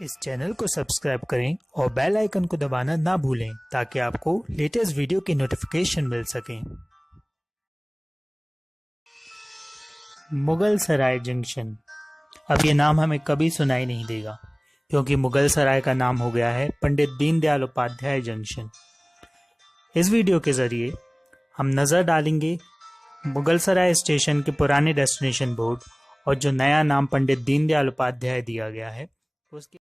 इस चैनल को सब्सक्राइब करें और बेल आइकन को दबाना ना भूलें ताकि आपको लेटेस्ट वीडियो की नोटिफिकेशन मिल सके। मुगल सराय जंक्शन। अब ये नाम हमें कभी सुनाई नहीं देगा क्योंकि मुगल सराय का नाम हो गया है पंडित दीनदयाल उपाध्याय जंक्शन। इस वीडियो के जरिए हम नज़र डालेंगे मुगलसराय स्टेशन के पुराने डेस्टिनेशन बोर्ड और जो नया नाम पंडित दीनदयाल उपाध्याय दिया गया है उसके